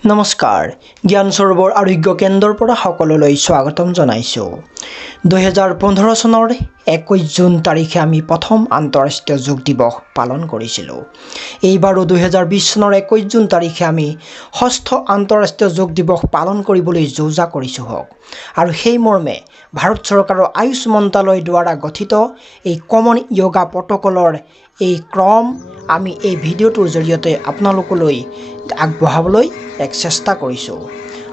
নমস্কাৰ জ্ঞান সৰোবৰ আৰোগ্য কেন্দ্ৰৰ পৰা সকলোলৈ স্বাগতম জনাইছো 2015 চনৰ 21 জুন তাৰিখে আমি প্ৰথম আন্তঃৰাষ্ট্ৰীয় যোগ দিৱস পালন কৰিছিলো এইবাৰো 2020 চনৰ 21 জুন তাৰিখে আমি ষষ্ঠ আন্তঃৰাষ্ট্ৰীয় যোগ দিৱস পালন কৰিবলৈ যোজা কৰিছো হক আৰু সেই মৰ্মে ভাৰত চৰকাৰৰ আয়ুষ মন্ত্ৰালয় দ্বাৰা গঠিত এই কমন যোগা প্ৰটকলৰ এই ক্ৰম আমি এই ভিডিঅ'টোৰ জৰিয়তে আপোনালোকলৈ আগবঢ়াবলৈ এক চেষ্টা কৰিছো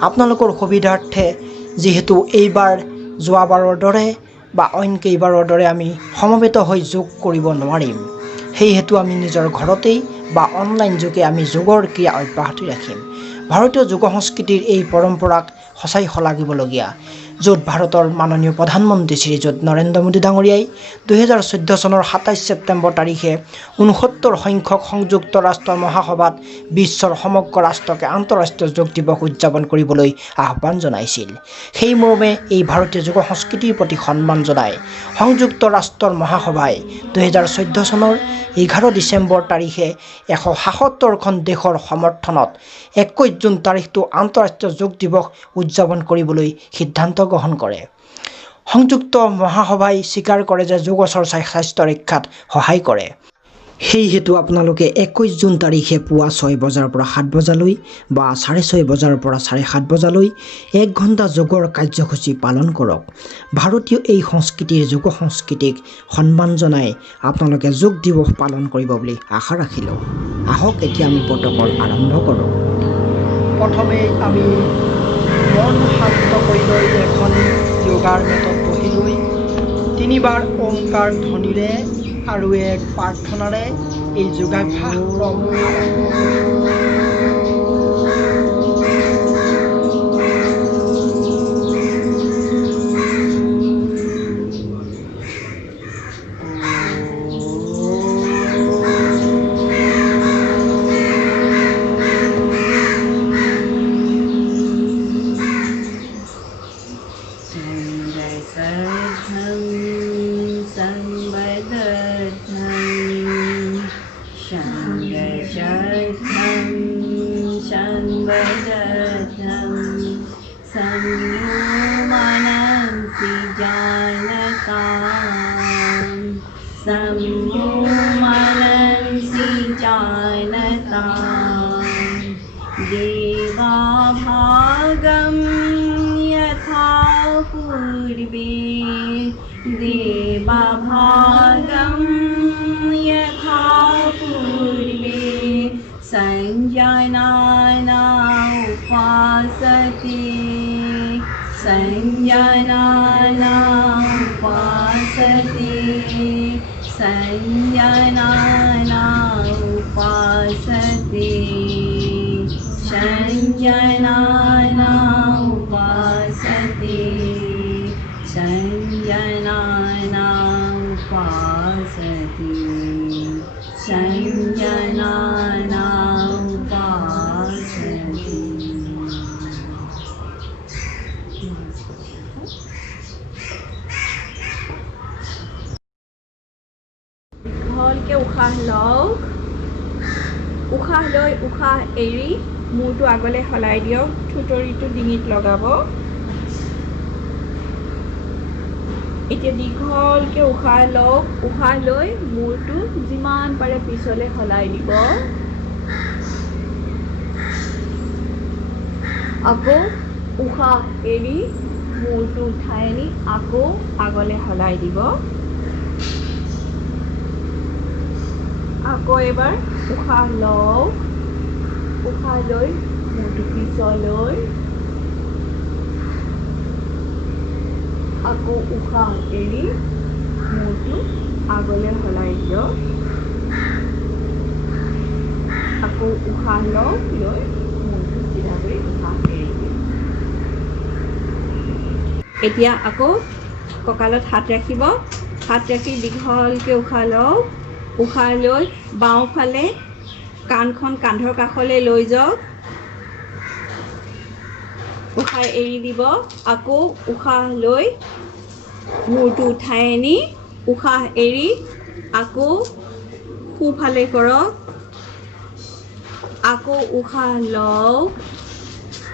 আপোনালোকৰ সুবিধাৰ্থে যেহেতু এইবাৰ যোৱাবাৰৰ দৰে বা অইন কেইবাৰৰ দৰে আমি সমবেত হৈ যোগ কৰিব নোৱাৰিম সেই হেতু আমি নিজৰ ঘৰতেই বা অনলাইন যোগে আমি যোগৰ ক্ৰিয়া অব্যাহত ৰাখিম ভাৰতীয় যোগ সংস্কৃতিৰ এই পৰম্পৰাক সঁচাই শলাগিবলগীয়া য'ত ভাৰতৰ মাননীয় প্ৰধানমন্ত্ৰী শ্ৰীযুত নৰেন্দ্ৰ মোদী ডাঙৰীয়াই 2014 চনৰ 27 ছেপ্টেম্বৰ তাৰিখে 69 সংখ্যক সংযুক্ত ৰাষ্ট্ৰ মহাসভাত বিশ্বৰ সমগ্ৰ ৰাষ্ট্ৰকে আন্তঃৰাষ্ট্ৰীয় যোগ দিৱস উদযাপন কৰিবলৈ আহ্বান জনাইছিল সেই মৰ্মে এই ভাৰতীয় যোগ সংস্কৃতিৰ প্ৰতি সন্মান জনাই সংযুক্ত ৰাষ্ট্ৰৰ মহাসভাই 2014 চনৰ 11 ডিচেম্বৰ তাৰিখে 177খন দেশৰ সমৰ্থনত 21 জুন তাৰিখটো আন্তঃৰাষ্ট্ৰীয় যোগ দিৱস উদযাপন কৰিবলৈ সিদ্ধান্ত গ্ৰহণ কৰে সংযুক্ত মহাসভাই স্বীকাৰ কৰে যে যোগ চৰ্চাই স্বাস্থ্য ৰক্ষাত সহায় কৰে সেই হেতু আপোনালোকে 21 জুন তাৰিখে পুৱা 6 বজাৰ পৰা 7 বজালৈ বা 6:30 বজাৰ পৰা 7:30 বজালৈ 1 ঘণ্টা যোগৰ কাৰ্যসূচী পালন কৰক ভাৰতীয় এই সংস্কৃতিৰ যোগ সংস্কৃতিক সন্মান জনাই আপোনালোকে যোগ দিৱস পালন কৰিব বুলি আশা ৰাখিলো আহক এতিয়া আমি প্ৰটকল আৰম্ভ কৰোঁ প্ৰথমে আমি মন শান্ত কৰি লৈ এখন যোগাৰ মেটত বহি লৈ তিনিবাৰ ওমকাৰ ধ্বনিৰে আৰু এক প্ৰাৰ্থনাৰে এই যোগাভ্যাস ক্ৰম देवाभागं यथा पूर्वे देवाभागं यथा पूर्वे संजानाना उपासते संजानाना उपासते संजानाना उपासते संजनाना उपासते संजनाना उपासते संजनाना उपासते ভালকে উশাহ লওক উশাহ লৈ উশাহ এৰি মূৰটো আগলৈ হলাই দিয়ক থুতৰিটো ডিঙিত লগাব এতিয়া দীঘলকৈ উশাহ লওক উশাহ লৈ মূৰটো যিমান পাৰে পিছলৈ হলাই দিব আকৌ উশাহ এৰি মূৰটো উঠাই আনি আকৌ আগলৈ হলাই দিব আকৌ এবাৰ উশাহ লওক উশাহ লৈ মূৰটো পিছলৈ আকৌ উশাহ এৰি মূৰটো আগলৈ হলাই দিয়ক আকৌ উশাহ লওক লৈ মূৰটো চিধা কৰি উশাহ এৰি দিয়ক এতিয়া আকৌ কঁকালত হাত ৰাখিব হাত ৰাখি দীঘলকৈ উশাহ লওক উশাহ লৈ বাওঁফালে কাণখন কান্ধৰ কাষলৈ লৈ যাওক উশাহ এৰি দিব আকৌ উশাহ লৈ মূৰটো উঠাই আনি উশাহ এৰি আকৌ সোঁফালে কৰক আকৌ উশাহ লওক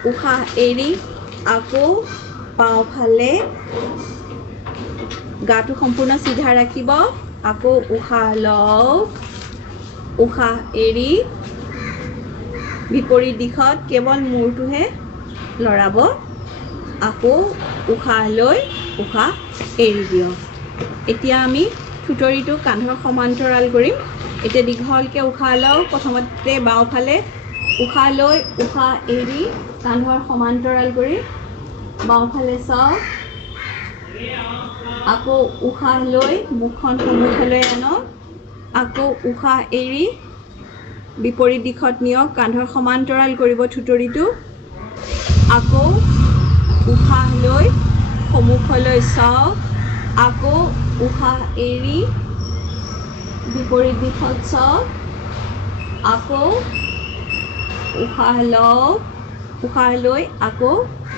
উশাহ এৰি আকৌ বাওঁফালে গাটো সম্পূৰ্ণ চিধা ৰাখিব আকৌ উশাহ লওক উশাহ এৰি বিপৰীত দিশত কেৱল মূৰটোহে লৰাব আকৌ উশাহ লৈ উশাহ এৰি দিয়ক এতিয়া আমি থুতৰিটো কান্ধৰ সমান্তৰাল কৰিম এতিয়া দীঘলকৈ উশাহ লওক প্ৰথমতে বাওঁফালে উশাহ লৈ উশাহ এৰি কান্ধৰ সমান্তৰাল কৰি বাওঁফালে চাওক আকৌ উশাহ লৈ মুখখন সন্মুখলৈ আনক আকৌ উশাহ এৰি বিপৰীত দিশত নিয়ক কান্ধৰ সমান্তৰাল কৰিব থুতৰিটো আকৌ উশাহ লৈ সন্মুখলৈ চাওক আকৌ উশাহ এৰি বিপৰীত দিশত চাওক আকৌ উশাহ লওক উশাহ লৈ আকৌ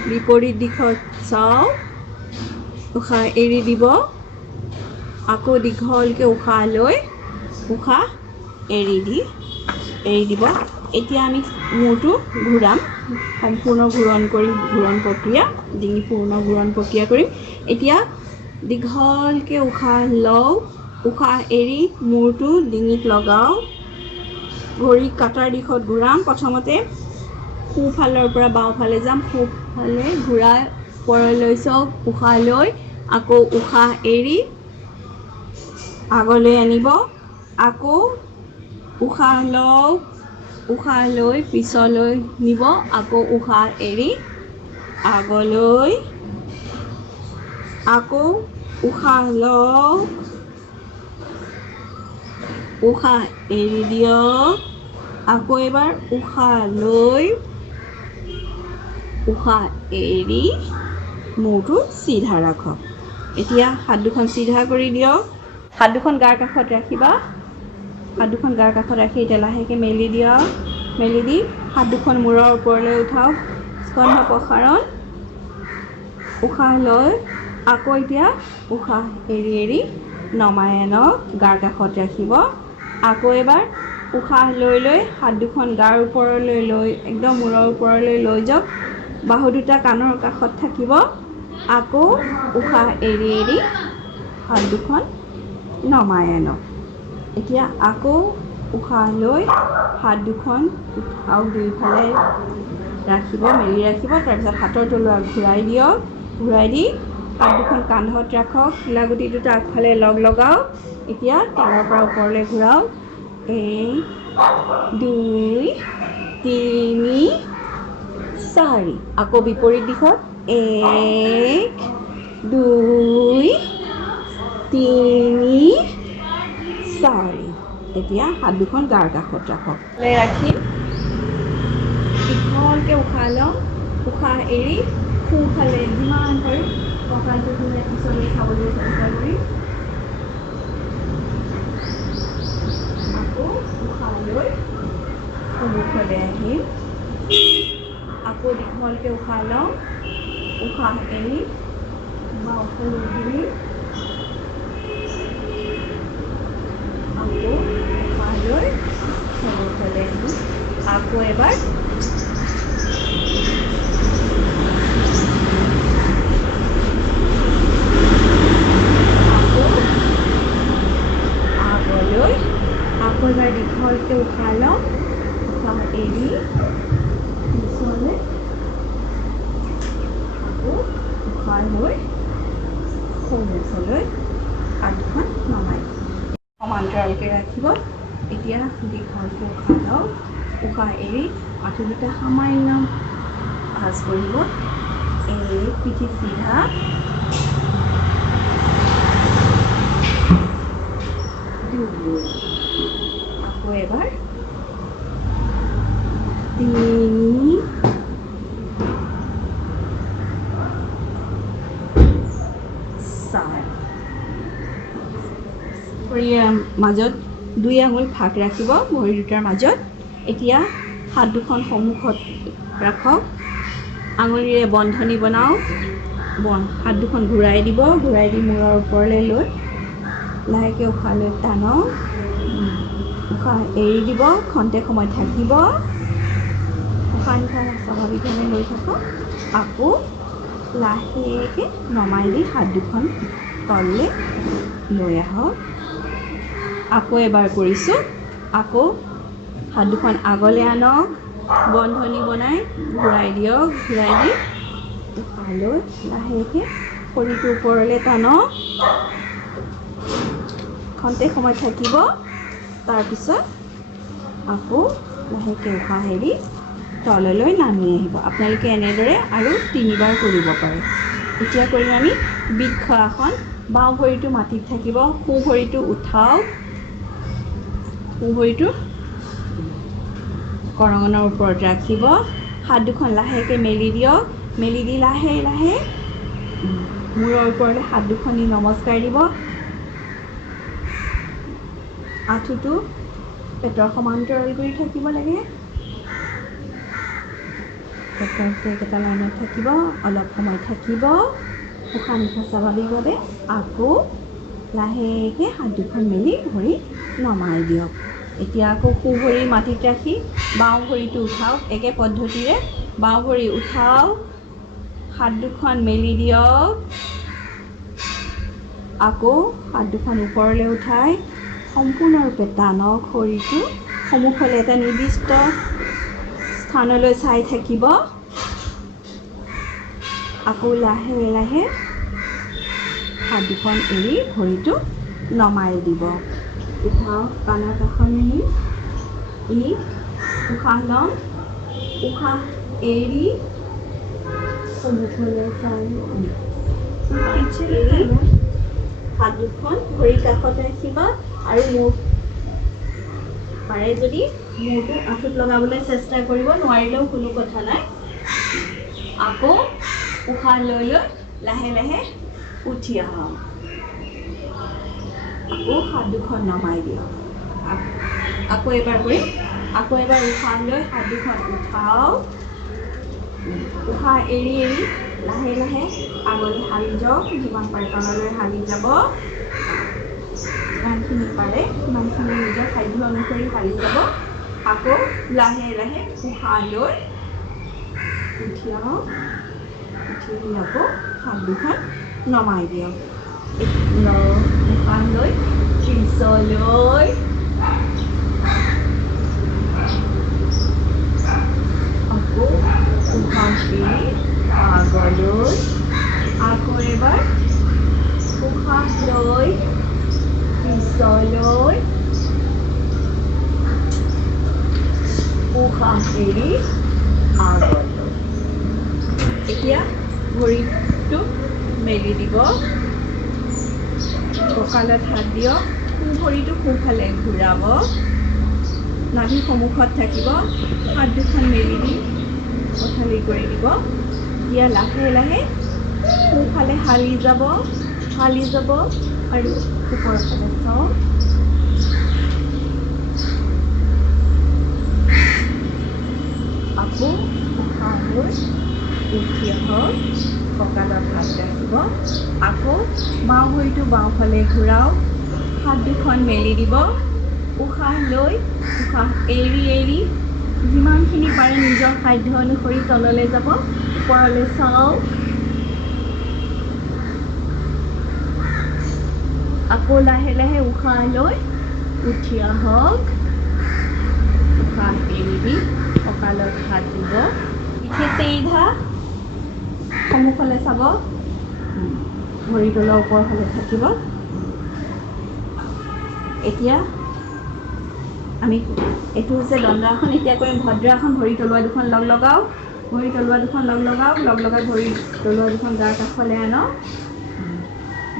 বিপৰীত দিশত চাওক উশাহ এৰি দিব আকৌ দীঘলকৈ উশাহ লৈ উশাহ এৰি দিব এতিয়া আমি মূৰটো ঘূৰাম সম্পূৰ্ণ ঘূৰণ প্ৰক্ৰিয়া ডিঙি পূৰ্ণ ঘূৰণ প্ৰক্ৰিয়া কৰিম এতিয়া দীঘলকৈ উশাহ লওক উশাহ এৰি মূৰটো ডিঙিত লগাওক ভৰি কাটাৰ দিশত ঘূৰাম প্ৰথমতে সোঁফালৰ পৰা বাওঁফালে যাম সোঁফালে ঘূৰাই ওপৰলৈ চাওক উশাহ লৈ আকৌ উশাহ এৰি আগলৈ আনিব আকৌ উশাহ লওক উশাহ লৈ পিছলৈ নিব আকৌ উশাহ এৰি আগলৈ আকৌ উশাহ লওক উশাহ এৰি দিয়ক আকৌ এবাৰ উশাহ লৈ উশাহ এৰি মূৰটো চিধা ৰাখক এতিয়া হাত দুখন চিধা কৰি দিয়ক হাত দুখন গাৰ কাষত ৰাখিবা হাত দুখন গাৰ কাষত ৰাখি এতিয়া লাহেকৈ মেলি দিয়ক মেলি দি হাত দুখন মূৰৰ ওপৰলৈ উঠাওক স্কন্ধ প্ৰসাৰণ উশাহ লৈ আকৌ এতিয়া উশাহ এৰি এৰি নমাই আনক গাৰ কাষত ৰাখিব আকৌ এবাৰ উশাহ লৈ লৈ হাত দুখন গাৰ ওপৰলৈ লৈ একদম মূৰৰ ওপৰলৈ লৈ যাওক বাহু দুটা কাণৰ কাষত থাকিব আকৌ উশাহ এৰি এৰি হাত দুখন নমাই আনক এতিয়া আকৌ উশাহ লৈ হাত দুখন আৰু দুইফালে ৰাখিব মেলি ৰাখিব তাৰপিছত হাতৰ তলুৱা ঘূৰাই দিয়ক ঘূৰাই দি হাত দুখন কান্ধত ৰাখক শিলাগুটি দুটা আগফালে লগাওক এতিয়া তলৰ পৰা ওপৰলৈ ঘূৰাওক 1 2 3 4 আকৌ বিপৰীত দিশত 1 2 3 4 এতিয়া হাত দুখন গাৰ কাষত ৰাখক ৰাখি দীঘলকৈ উশাহ লওঁ উশাহ এৰি সোঁফালে যিমান পাৰোঁ কঁকালটো ঘূৰাই পিছলৈ চাবলৈ চেষ্টা কৰি আকৌ উশাহ লৈ সন্মুখলৈ আহিম আকৌ দীঘলকৈ উশাহ লওঁ উশাহ এৰি বাওঁফালে ঘূৰি আকৌ উশাহ লৈ সন্মুখলৈ আহিম আকৌ এবাৰ আকৌ এবাৰ দীঘলকৈ উশাহ লওঁ উশাহ এৰি পিছলৈ আকৌ উশাহ লৈ সন্মুখলৈ হাতখন নমাই সমান্তৰালকৈ ৰাখিব এতিয়া দীঘলকৈ উশাহ লওঁ উশাহ এৰি আঁঠু দুটা সামান্য ভাঁজ কৰিব এই পিঠি চিধা আকৌ এবাৰ 3 4 ভৰিৰ মাজত 2 আঙুল ফাঁক ৰাখিব ভৰি দুটাৰ মাজত এতিয়া হাত দুখন সন্মুখত ৰাখক আঙুলিৰে বন্ধনী বনাওক হাত দুখন ঘূৰাই দিব ঘূৰাই দি মূৰৰ ওপৰলৈ লৈ লাহেকৈ উশাহ লৈ টানক উশাহ এৰি দিব খন্তেক সময় থাকিব উশাহ নিশাহ স্বাভাৱিকভাৱে লৈ থাকক আকৌ লাহেকৈ নমাই দি হাত দুখন তললৈ লৈ আহক আকৌ এবাৰ কৰিছোঁ আকৌ হাত দুখন আগলৈ আনক বন্ধনী বনাই ঘূৰাই দিয়ক ঘূৰাই দি উশাহ লৈ লাহেকৈ শৰীৰটো ওপৰলৈ টানক খন্তেক সময় থাকিব তাৰপিছত আকৌ লাহেকৈ উশাহ এৰি তললৈ নামি আহিব আপোনালোকে এনেদৰে আৰু 3বাৰ কৰিব পাৰে এতিয়া কৰিম আমি বৃক্ষ আসন বাওঁ ভৰিটো মাটিত থাকিব সোঁ ভৰিটো উঠাওক সোঁ ভৰিটো কৰঙনৰ ওপৰত ৰাখিব হাত দুখন লাহেকৈ মেলি দিয়ক মেলি দি লাহে লাহে মূৰৰ ওপৰলৈ হাত দুখন নি নমস্কাৰ দিব আঁঠুটো পেটৰ সমান্তৰাল কৰি থাকিব লাগে পেটৰ একেটা লাইনত থাকিব অলপ সময় থাকিব উশাহ নিশাহ স্বাভাৱিকভাৱে আকৌ লাহেকৈ হাত দুখন মেলি ভৰি নমাই দিয়ক এতিয়া আকৌ সোঁ ভৰি মাটিত ৰাখি বাওঁ ভৰিটো উঠাওক একে পদ্ধতিৰে বাওঁ ভৰি উঠাওক হাত দুখন মেলি দিয়ক আকৌ হাত দুখন ওপৰলৈ উঠাই সম্পূৰ্ণৰূপে টানক শৰীৰটো সন্মুখলৈ এটা নিৰ্দিষ্ট স্থানলৈ চাই থাকিব আকৌ লাহে লাহে হাত দুখন এৰি ভৰিটো নমাই দিব উঠাওক কাণৰ কাষত নি উশাহ ল'ম উশাহ এৰি সন্মুখলৈ চাই এৰি হাত দুখন ভৰিৰ কাষত ৰাখিব আৰু মূৰ পাৰে যদি মূৰটো আঁঠুত লগাবলৈ চেষ্টা কৰিব নোৱাৰিলেও কোনো কথা নাই আকৌ উশাহ লৈ লৈ লাহে লাহে উঠি আহক আকৌ হাত দুখন নমাই দিয়ক আকৌ এবাৰ কৰিম আকৌ এবাৰ উশাহ লৈ হাত দুখন উঠাওক উশাহ এৰি এৰি লাহে লাহে আগলৈ হালি যাওক যিমান পাৰে তললৈ হালি যাব যিমানখিনি পাৰে সিমানখিনি নিজৰ খাদ্য অনুসৰি হালি যাব আকৌ লাহে লাহে উশাহ লৈ উঠি আহক উঠি আহি আকৌ হাত দুখন নমাই দিয়ক উশাহ লৈ পিছলৈ আকৌ উশাহ এৰি আগলৈ আকৌ এবাৰ উশাহ লৈ পিছলৈ উশাহ এৰি আগলৈ এতিয়া ভৰিটো মেলি দিব কঁকালত হাত দিয়ক সোঁ ভৰিটো সোঁফালে ঘূৰাব নাভি সন্মুখত থাকিব হাত দুখন মেলি দি পথালি কৰি দিব এতিয়া লাহে লাহে সোঁফালে হালি যাব আৰু ওপৰৰ ফালে চাওক আকৌ উশাহ লৈ উঠি আহক কঁকালত হাত ৰাখিব আকৌ বাওঁ ভৰিটো বাওঁফালে ঘূৰাওক হাত দুখন মেলি দিব উশাহ লৈ উশাহ এৰি এৰি যিমানখিনি পাৰে নিজৰ সাধ্য অনুসৰি তললৈ যাব ওপৰলৈ চাওক আকৌ লাহে লাহে উশাহ লৈ উঠি আহক উশাহ এৰি দি কঁকালত হাত দিব পিঠে চিধা সন্মুখলৈ চাব ভৰি তলৰ ওপৰ ফালে থাকিব এতিয়া আমি এইটো হৈছে দণ্ডাসন এতিয়া কৰিম ভদ্ৰাসন ভৰি তলুৱা দুখন লগ লগাওক ভৰি তলুৱা দুখন লগ লগাই ভৰি তলুৱা দুখন গাৰ কাষলৈ আনক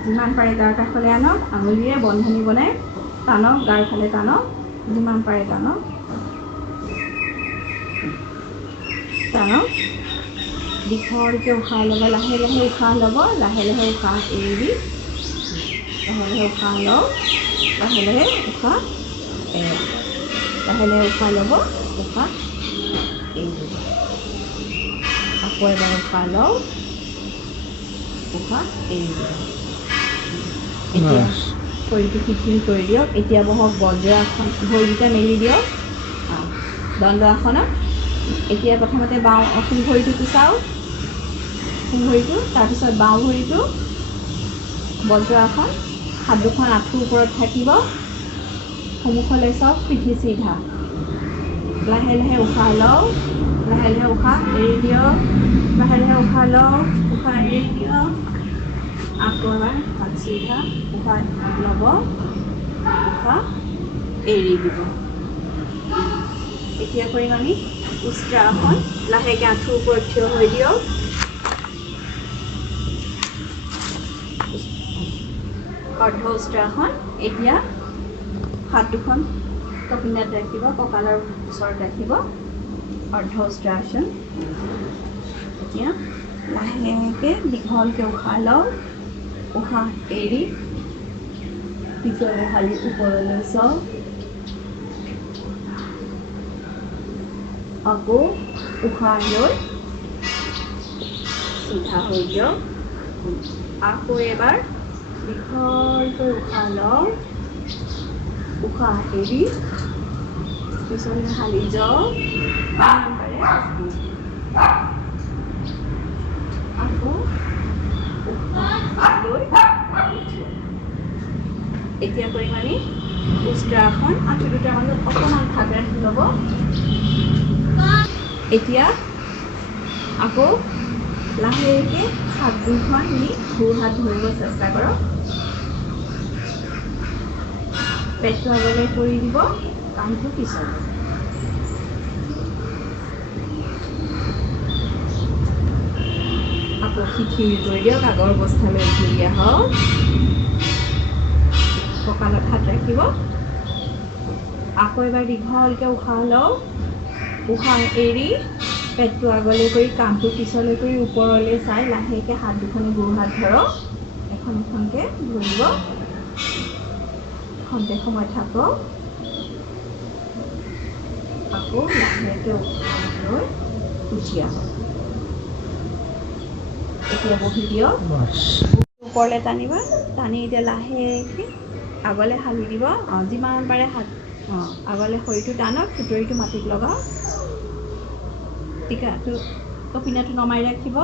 যিমান পাৰে গাৰ কাষলৈ আনক আঙুলিৰে বন্ধনী বনাই টানক গাৰ ফালে টানক যিমান পাৰে টানক দীঘলকৈ উশাহ ল'ব লাহে লাহে উশাহ ল'ব লাহে লাহে উশাহ এৰি দি লাহে লাহে উশাহ লওক লাহে লাহে উশাহ লাহে লাহে উশাহ ল'ব উশাহ এৰি দিব আকৌ এবাৰ উশাহ লওক উশাহ এৰি দিব এতিয়া ভৰিটো শিথিল কৰি দিয়ক এতিয়া বহক বজ্ৰাসন ভৰিকেইটা মেলি দিয়ক দণ্ড আসনত এতিয়া প্ৰথমতে সোঁ ভৰিটো কুচাওঁ, সোঁ ভৰিটো, তাৰপিছত বাওঁ ভৰিটো। বজ্ৰাসন, হাত দুখন আঁঠুৰ ওপৰত থাকিব, সন্মুখলৈ চাওক, পিঠি চিধা। লাহে লাহে উশাহ লওঁ, লাহে লাহে উশাহ এৰি দিয়ক, লাহে লাহে উশাহ লওঁ, উশাহ এৰি দিয়ক। আকৌ এবাৰ হাত চিধা, উশাহ ল'ব, উশাহ এৰি দিব। এতিয়া কৰিম আমি উষ্ট্ৰাসন। লাহেকৈ আঁঠুৰ ওপৰত থিয় হৈ দিয়ক। অৰ্ধ উষ্ট্ৰাসন। এতিয়া হাত দুখন কপিনাত ৰাখিব, কঁকালৰ ওচৰত ৰাখিব। অৰ্ধ উষ্ট্ৰাসন। এতিয়া লাহেকৈ দীঘলকৈ উশাহ লওঁ, উশাহ এৰি পিছলৈ হালি ওপৰলৈ চাওঁ। আকৌ উশাহ লৈ চিধা হৈ দিয়ক। আকৌ এবাৰ দীঘলকৈ উশাহ লওঁ, উশাহ এৰি পিছলৈ হালি যাওক। আকৌ উশাহ লৈ এতিয়া কৰিম আমি উষ্ট্ৰাসন। আঁঠু দুটাৰ মাজত অকণমান ভাগ ৰাখি ল'ব। এতিয়া আকৌ লাহেকৈ হাত দুখন নি সোঁ হাত ধৰিব চেষ্টা কৰক। পেটটো আগলৈ কৰি দিব, কান্ধটো পিছলৈ। আকৌ শিথিল কৰি দিয়ক, আগৰ অৱস্থালৈ ঘূৰি আহক। কঁকালত হাত ৰাখিব। আকৌ এবাৰ দীঘলকৈ উশাহ লওঁ, উশাহ এৰি পেটটো আগলৈ কৰি, কান্ধটো পিছলৈ কৰি, ওপৰলৈ চাই লাহেকৈ হাত দুখনে গৰু হাত ধৰক। এখন এখনকৈ ধৰিব। খন্তেক সময় থাকক। আকৌ লাহেকৈ উশাহ লৈ উঠি আহক। এতিয়া বহি দিয়ক। ওপৰলৈ টানিব, টানি এতিয়া লাহেকৈ আগলৈ হালি দিব। যিমান পাৰে হাত আগলৈ শৰীৰটো টানক, খুতৰিটো মাটিত লগাওক। টিকাটো কপিনাটো নমাই ৰাখিব।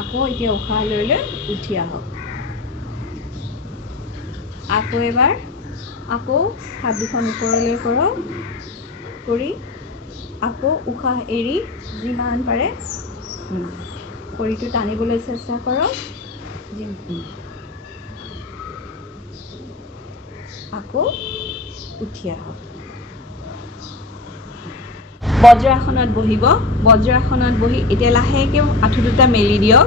আকৌ এতিয়া উশাহ লৈ লৈ উঠি আহক। আকৌ এবাৰ, আকৌ হাত দুখন ওপৰলৈ কৰক, কৰি আকৌ উশাহ এৰি যিমান পাৰে শৰীৰটো টানিবলৈ চেষ্টা কৰক। আকৌ উঠি আহক। বজ্ৰাসনত বহিব। বজ্ৰাসনত বহি এতিয়া লাহেকৈ আঁঠু দুটা মেলি দিয়ক।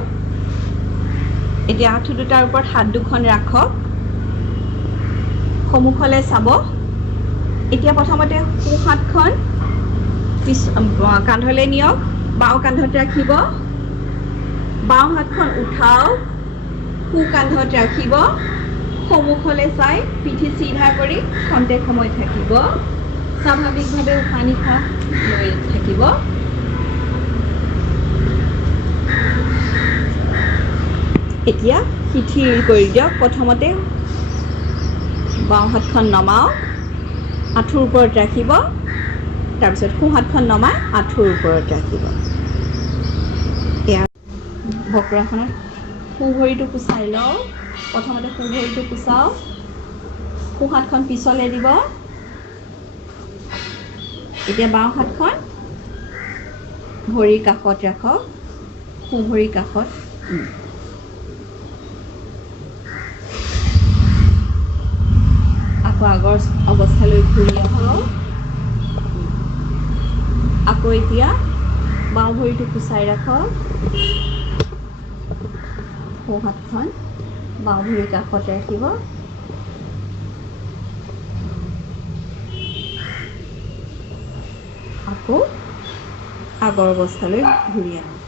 এতিয়া আঁঠু দুটাৰ ওপৰত হাত দুখন ৰাখক, সন্মুখলৈ চাব। এতিয়া প্ৰথমতে সোঁ হাতখন কান্ধলৈ নিয়ক, বাওঁ কান্ধত ৰাখিব। বাওঁ হাতখন উঠাওক, সোঁ কান্ধত ৰাখিব। সন্মুখলৈ চাই পিঠি চিধা কৰি খন্তেক সময় থাকিব। স্বাভাৱিকভাৱে উশাহ নিশাহ লৈ থাকিব। এতিয়া শিথিল কৰি দিয়ক। প্ৰথমতে বাওঁ হাতখন নমাওক, আঁঠুৰ ওপৰত ৰাখিব। তাৰপিছত সোঁ হাতখন নমাই আঁঠুৰ ওপৰত ৰাখিব। এয়া বক্ৰাসনত সোঁ ভৰিটো কুচাই লওঁ। প্ৰথমতে সোঁ ভৰিটো কুচাওক, সোঁ হাতখন পিছলৈ দিব। এতিয়া বাওঁ হাতখন ভৰিৰ কাষত ৰাখক, সোঁ ভৰিৰ কাষত। আকৌ আগৰ অৱস্থালৈ ঘূৰি আহক। আকৌ এতিয়া বাওঁ ভৰিটো কুচাই ৰাখক, সোঁ হাতখন বাওঁ ভৰিৰ কাষত ৰাখিব। আকৌ আগৰ অৱস্থালৈ ঘূৰি আহক।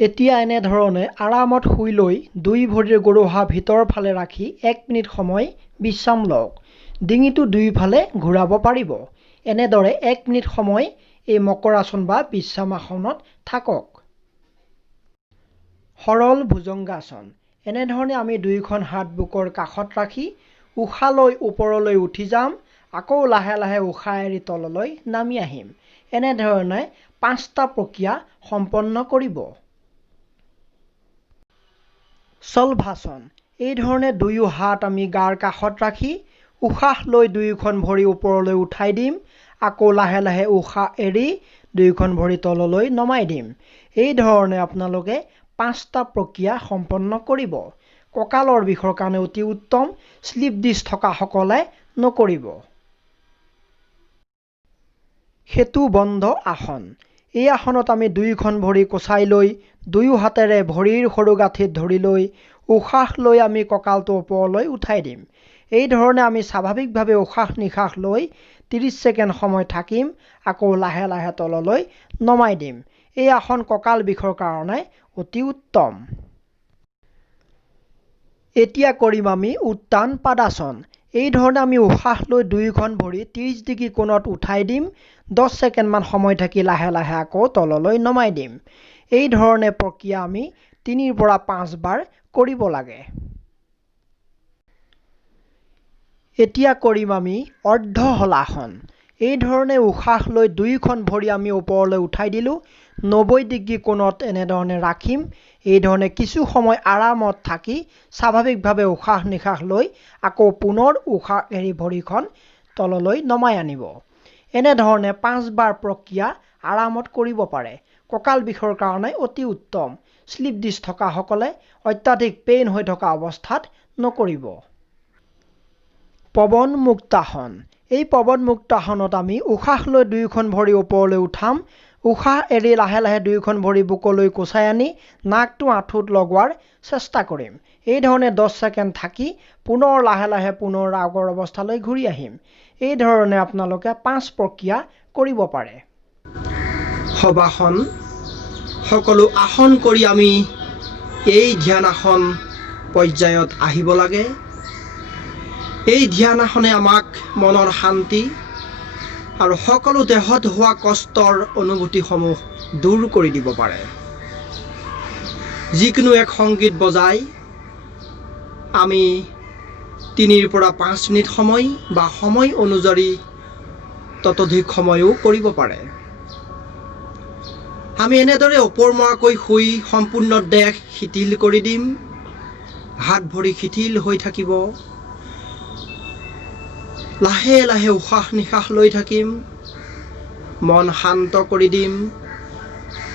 এতিয়া এনেধৰণে আৰামত শুই লৈ দুই ভৰিৰ গোৰোহা ভিতৰ ফালে ৰাখি 1 মিনিট সময় বিশ্ৰাম লওক। ডিঙিটো দুয়োফালে ঘূৰাব পাৰিব। এনেদৰে 1 মিনিট সময় এই মকৰাসন বা বিশ্ৰামাসনত থাকক। সৰল ভুজংগাসন। এনেধৰণে আমি দুয়োখন হাত বুকৰ কাষত ৰাখি উশাহ লৈ ওপৰলৈ উঠি যাম আকৌ লাহে লাহে উশাহ এৰি তললৈ নামি আহিম। এনেধৰণে 5টা প্ৰক্ৰিয়া সম্পন্ন কৰিব। শলভাসন। এই ধৰণে দুয়ো হাত আমি গাৰ কাষত ৰাখি উশাহ লৈ দুয়োখন ভৰি ওপৰলৈ উঠাই দিম। আকৌ লাহে লাহে উশাহ এৰি দুয়োখন ভৰি তললৈ নমাই দিম। এই ধৰণে আপোনালোকে 5টা প্ৰক্ৰিয়া সম্পন্ন কৰিব। কঁকালৰ বিষৰ কাৰণে অতি উত্তম। স্লিপ ডিস্ক থকাসকলে নকৰিব। সেতু বন্ধ আসন। এই আসনত আমি দুয়োখন ভৰি কোচাই লৈ দুয়ো হাতেৰে ভৰিৰ সৰুগাঁঠিত ধৰি লৈ উশাহ লৈ আমি কঁকালটো ওপৰলৈ উঠাই দিম। এই ধৰণে আমি স্বাভাৱিকভাৱে উশাহ নিশাহ লৈ 30 ছেকেণ্ড সময় থাকিম। আকৌ লাহে লাহে তললৈ নমাই দিম। এই আসন কঁকাল বিষৰ কাৰণে অতি উত্তম। এতিয়া কৰিম আমি উত্তান পাদাসন। এই ধৰণে আমি উশাহ লৈ দুয়োখন ভৰি 30 ডিগ্ৰী কোণত উঠাই দিম। 10 ছেকেণ্ডমান সময় থাকি লাহে লাহে আকৌ তললৈ নমাই দিম। এই ধৰণে প্ৰক্ৰিয়া আমি 3 পৰা 5 বাৰ কৰিব লাগে। এতিয়া কৰিম আমি অৰ্ধ হলাসন। এই ধৰণে উশাহ লৈ দুয়োখন ভৰি আমি ওপৰলৈ উঠাই দিলোঁ। 90 ডিগ্ৰী কোণত এনেধৰণে ৰাখিম। এই ধৰণে কিছু সময় আৰামত থাকি স্বাভাৱিকভাৱে উশাহ নিশাহ লৈ আকৌ পুনৰ উশাহ এৰি ভৰিখন তললৈ নমাই আনিব। এনেধৰণে 5 বাৰ প্ৰক্ৰিয়া আৰামত কৰিব পাৰে। কঁকাল বিষৰ কাৰণে অতি উত্তম। স্লিপ ডিস্ক থকাসকলে অত্যাধিক পেইন হৈ থকা অৱস্থাত নকৰিব। পৱন মুক্তাসন। এই পৱন মুক্তাসনত আমি উশাহ লৈ দুয়োখন ভৰি ওপৰলৈ উঠাম। উশাহ এৰি লাহে লাহে দুয়োখন ভৰি বুকুলৈ কোচাই আনি নাকটো আঁঠুত লগোৱাৰ চেষ্টা কৰিম। এই ধৰণে 10 ছেকেণ্ড থাকি পুনৰ লাহে লাহে পুনৰ আগৰ অৱস্থালৈ ঘূৰি আহিম। এই ধৰণে আপোনালোকে 5 প্ৰক্ৰিয়া কৰিব পাৰে। শৱাসন। সকলো আসন কৰি আমি এই ধ্যান আসন পৰ্যায়ত আহিব লাগে। এই ধ্যান আসনে আমাক মনৰ শান্তি আৰু সকলো দেহত হোৱা কষ্টৰ অনুভূতিসমূহ দূৰ কৰি দিব পাৰে। যিকোনো এক সংগীত বজাই আমি 3 পৰা 5 মিনিট সময় বা সময় অনুযায়ী ততোধিক সময়ো কৰিব পাৰে। আমি এনেদৰে ওপৰমুৱাকৈ শুই সম্পূৰ্ণ দেহ শিথিল কৰি দিম। হাত ভৰি শিথিল হৈ থাকিব। লাহে লাহে উশাহ নিশাহ লৈ থাকিম। মন শান্ত কৰি দিম।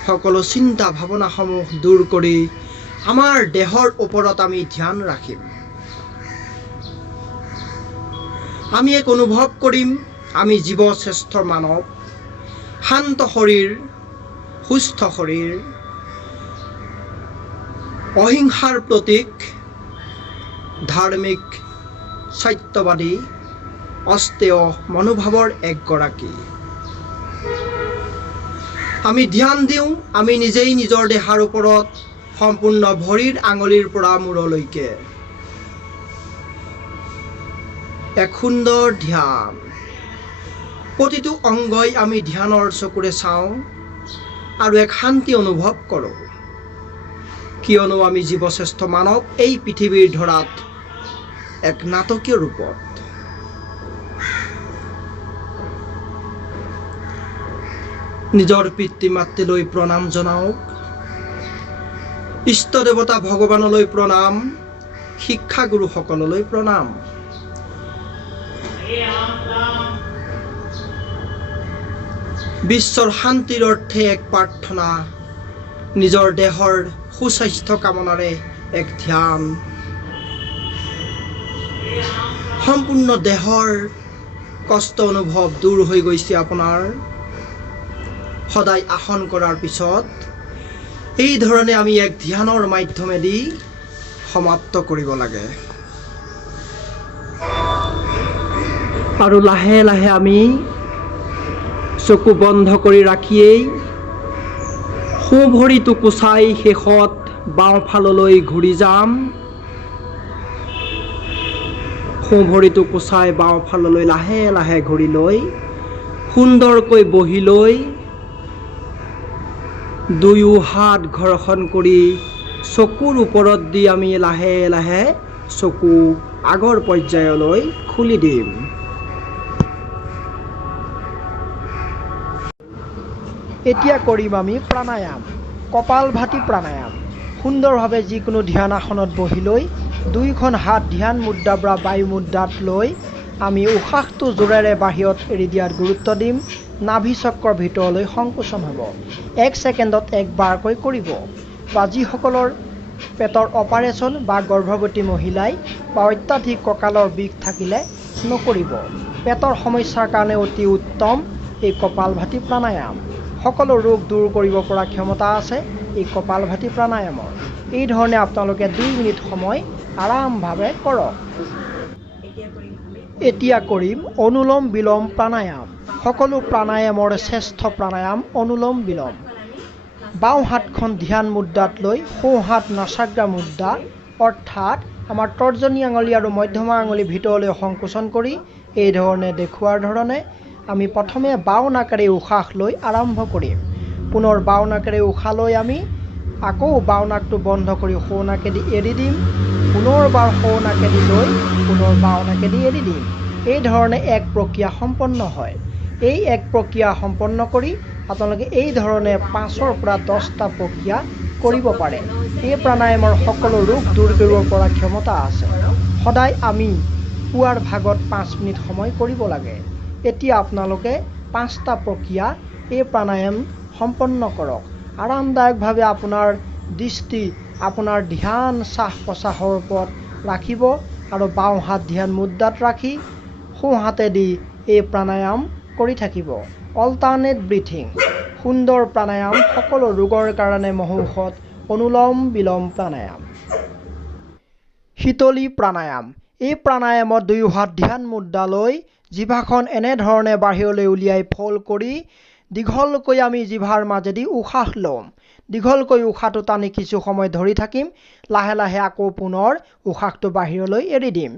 সকলো চিন্তা ভাৱনাসমূহ দূৰ কৰি আমাৰ দেহৰ ওপৰত আমি ধ্যান ৰাখিম। আমি এক অনুভৱ কৰিম আমি জীৱ শ্ৰেষ্ঠ মানৱ। শান্ত শৰীৰ, সুস্থ শৰীৰ, অহিংসাৰ প্ৰতীক, ধাৰ্মিক, সত্যবাদী, অস্তেয় মনোভাৱৰ একগৰাকী। আমি ধ্যান দিওঁ আমি নিজেই নিজৰ দেহাৰ ওপৰত সম্পূৰ্ণ ভৰিৰ আঙুলিৰ পৰা মূৰলৈকে। এক সুন্দৰ ধ্যান। প্ৰতিটো অংগই আমি ধ্যানৰ চকুৰে চাওঁ আৰু এক শান্তি অনুভৱ কৰোঁ। কিয়নো আমি জীৱশ্ৰেষ্ঠ মানৱ এই পৃথিৱীৰ ধৰাত এক নাটকীয় ৰূপত। নিজৰ পিতৃ মাতৃলৈ প্ৰণাম জনাওক। ইষ্ট দেৱতা ভগৱানলৈ প্ৰণাম। শিক্ষাগুৰুসকললৈ প্ৰণাম। বিশ্বৰ শান্তিৰ অৰ্থে এক প্ৰাৰ্থনা। নিজৰ দেহৰ সুস্বাস্থ্য কামনাৰে এক ধ্যান। সম্পূৰ্ণ দেহৰ কষ্ট অনুভৱ দূৰ হৈ গৈছে আপোনাৰ। সদায় আসন কৰাৰ পিছত এই ধৰণে আমি এক ধ্যানৰ মাধ্যমেদি সমাপ্ত কৰিব লাগে। আৰু লাহে লাহে আমি চকু বন্ধ কৰি ৰাখিয়েই সোঁ ভৰিটো কোচাই শেষত বাওঁফাললৈ ঘূৰি যাম। সোঁ ভৰিটো কোচাই বাওঁফাললৈ লাহে লাহে ঘূৰি লৈ সুন্দৰকৈ বহি লৈ দুয়ো হাত ঘৰ্ষণ কৰি চকুৰ ওপৰত দি আমি লাহে লাহে চকু আগৰ পৰ্যায়লৈ খুলি দিম। এতিয়া কৰিম আমি প্ৰাণায়াম, কপালভাতি প্ৰাণায়াম। সুন্দৰভাৱে যিকোনো ধ্যান আসনত বহি লৈ দুইখন হাত ধ্যান মুদ্ৰা বা বায়ু মুদ্ৰাত লৈ আমি উশাহটো জোৰেৰে বাহিৰত এৰি দিয়াত গুৰুত্ব দিম। নাভি চক্ৰৰ ভিতৰলৈ সংকোচন হ'ব। 1 ছেকেণ্ডত একবাৰকৈ কৰিব। বা যিসকলৰ পেটৰ অপাৰেশ্যন বা গৰ্ভৱতী মহিলাই বা অত্যাধিক কঁকালৰ বিষ থাকিলে নকৰিব। পেটৰ সমস্যাৰ কাৰণে অতি উত্তম এই কপালভাতি প্ৰাণায়াম। সকলো ৰোগ দূৰ কৰিব পৰা ক্ষমতা আছে এই কপালভাতি প্ৰাণায়ামৰ। এই ধৰণে আপোনালোকে 2 মিনিট সময় আৰামভাৱে কৰক। এতিয়া কৰিম অনুলোম বিলোম প্ৰাণায়াম। সকলো প্ৰাণায়ামৰ শ্ৰেষ্ঠ প্ৰাণায়াম অনুলোম বিলোম। বাওঁ হাতখন ধ্যান মুদ্ৰাত লৈ সোঁ হাত নাসাগ্ৰা মুদ্ৰা অৰ্থাৎ আমাৰ তৰ্জনী আঙুলি আৰু মধ্যমা আঙুলি ভিতৰলৈ সংকোচন কৰি এই ধৰণে দেখুৱাৰ ধৰণে আমি প্ৰথমে বাওঁ নাকেৰে উশাহ লৈ আৰম্ভ কৰিম। পুনৰ বাওঁ নাকেৰে উশাহ লৈ আমি আকৌ বাওঁ নাকটো বন্ধ কৰি সোঁ নাকেদি এৰি দিম। পুনৰবাৰ সোঁ নাকেদি লৈ পুনৰ বাওঁ নাকেদি এৰি দিম। এই ধৰণে এক প্ৰক্ৰিয়া সম্পন্ন হয়। এই এক প্ৰক্ৰিয়া সম্পন্ন কৰি আপোনালোকে এই ধৰণে 5ৰ পৰা 10টা প্ৰক্ৰিয়া কৰিব পাৰে। এই প্ৰাণায়ামৰ সকলো ৰোগ দূৰ কৰিব পৰা ক্ষমতা আছে। সদায় আমি পুৱাৰ ভাগত 5 মিনিট সময় কৰিব লাগে। এতিয়া আপোনালোকে 5টা প্ৰক্ৰিয়া এই প্ৰাণায়াম সম্পন্ন কৰক। আৰামদায়কভাৱে আপোনাৰ দৃষ্টি আপোনাৰ ধ্যান শ্বাস প্ৰশ্বাসৰ ওপৰত ৰাখিব আৰু বাওঁ হাত ধ্যান মুদ্ৰাত ৰাখি সোঁ হাতেদি এই প্ৰাণায়াম কৰি থাকিব। অল্টাৰনেট ব্ৰিথিং সুন্দৰ প্ৰাণায়াম সকলো ৰোগৰ কাৰণে মহৌষধ অনুলোম বিলোম প্ৰাণায়াম। শীতলী প্ৰাণায়াম। এই প্ৰাণায়ামত 2 হাত ধ্যান মুদ্ৰা লৈ জিভাখন এনেধৰণে বাহিৰলৈ উলিয়াই ফ'ল্ড কৰি দীঘলকৈ আমি জিভাৰ মাজেদি উশাহ ল'ম। দীঘলকৈ উশাহটো টানি কিছু সময় ধৰি থাকিম। লাহে লাহে আকৌ পুনৰ উশাহটো বাহিৰলৈ এৰি দিম।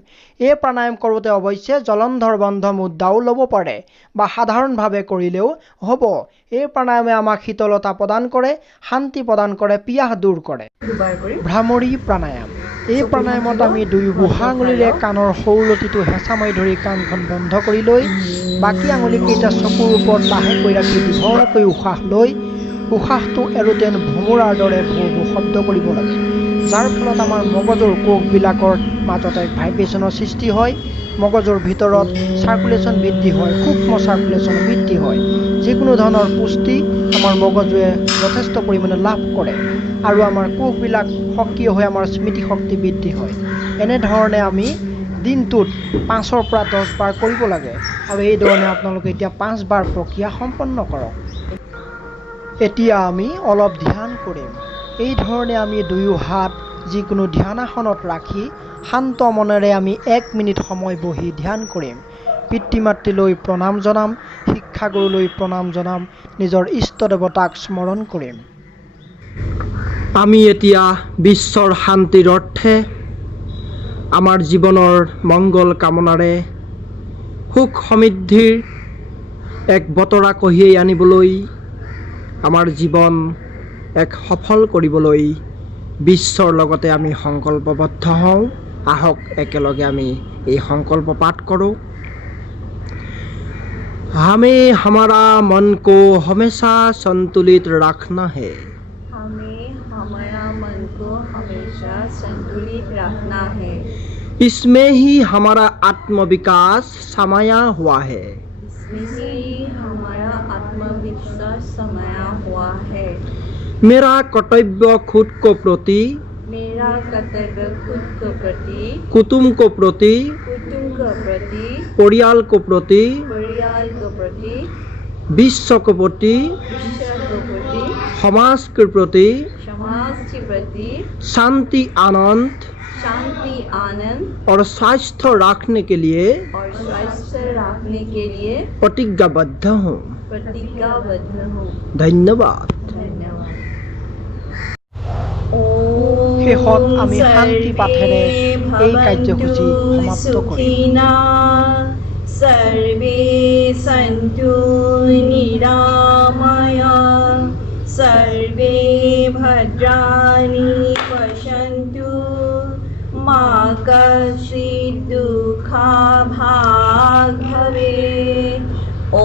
এই প্ৰাণায়াম কৰোঁতে অৱশ্যে জলন্ধৰ বন্ধ মুদ্ৰাও ল'ব পাৰে বা সাধাৰণভাৱে কৰিলেও হ'ব। এই প্ৰাণায়ামে আমাক শীতলতা প্ৰদান কৰে, শান্তি প্ৰদান কৰে, পিয়াহ দূৰ কৰে। ভ্ৰামৰী প্ৰাণায়াম। এই প্ৰাণায়ামত আমি 2 বুঢ়া আঙুলিৰে কাণৰ সৰুলতিটো হেঁচা মাৰি ধৰি কাণখন বন্ধ কৰি লৈ বাকী আঙুলিকেইটা চকুৰ ওপৰত লাহেকৈ ৰাখি দীঘলকৈ উশাহ লৈ উশাহটো এৰোঁতে ভোমোৰাৰ দৰে ভো ভো শব্দ কৰিব লাগে। যাৰ ফলত আমাৰ মগজুৰ কোষবিলাকৰ মাজত এক ভাইব্ৰেশ্যনৰ সৃষ্টি হয়। মগজুৰ ভিতৰত চাৰ্কুলেশ্যন বৃদ্ধি হয়, সূক্ষ্ম চাৰ্কুলেশ্যন বৃদ্ধি হয়। যিকোনো ধৰণৰ পুষ্টি আমাৰ মগজুৱে যথেষ্ট পৰিমাণে লাভ কৰে আৰু আমাৰ কোষবিলাক সক্ৰিয় হৈ আমাৰ স্মৃতিশক্তি বৃদ্ধি হয়। এনেধৰণে আমি দিনটোত 5ৰ পৰা 10 বাৰ কৰিব লাগে আৰু এই ধৰণে আপোনালোকে এতিয়া 5 বাৰ প্ৰক্ৰিয়া সম্পন্ন কৰক। এতিয়া আমি অলপ ধ্যান কৰিম। এই ধৰণে আমি 2 হাত যিকোনো ধ্যানাসনত ৰাখি শান্ত মনেৰে আমি 1 মিনিট সময় বহি ধ্যান কৰিম। পিতৃ মাতৃলৈ প্ৰণাম জনাম, শিক্ষাগুৰুলৈ প্ৰণাম জনাম, নিজৰ ইষ্ট দেৱতাক স্মৰণ কৰিম। আমি এতিয়া বিশ্বৰ শান্তিৰ অৰ্থে আমাৰ জীৱনৰ মংগল কামনাৰে সুখ সমৃদ্ধিৰ এক বতৰা কঢ়িয়াই আনিবলৈ আমাৰ জীৱন এক সফল কৰিবলৈ বিশ্বৰ লগতে আমি সংকল্পবদ্ধ হওঁ। আহক একেলগে আমি এই সংকল্প পাঠ কৰোঁ। हमें हमारा मन को हमेशा संतुलित रखना है। हमें हमारा मन को हमेशा संतुलित रखना है। इसमें ही हमारा आत्मविकास समाया हुआ है। इसमें ही हमारा आत्मविश्वास समाया हुआ है। मेरा कर्तव्य खुद को प्रति, मेरा कर्तव्य खुद को प्रति, कुटुंब को प्रति, कुटुंब को प्रति, परिवार को प्रति, परिवार को प्रति, विश्व को प्रति, विश्व को प्रति, समाज के प्रति, समाज के प्रति शांति आनंद और स्वास्थ्य रखने के लिए प्रतिज्ञाबद्ध हूँ। धन्यवाद। শেষত আমি শান্তি পাঠেৰে এই কাৰ্যসূচী সমাপ্ত কৰিম। सर्वे सन्तु निरामया, सर्वे भद्राणि पश्यन्तु, मा कश्चित् दुःखाभाग् भवेत्। ॐ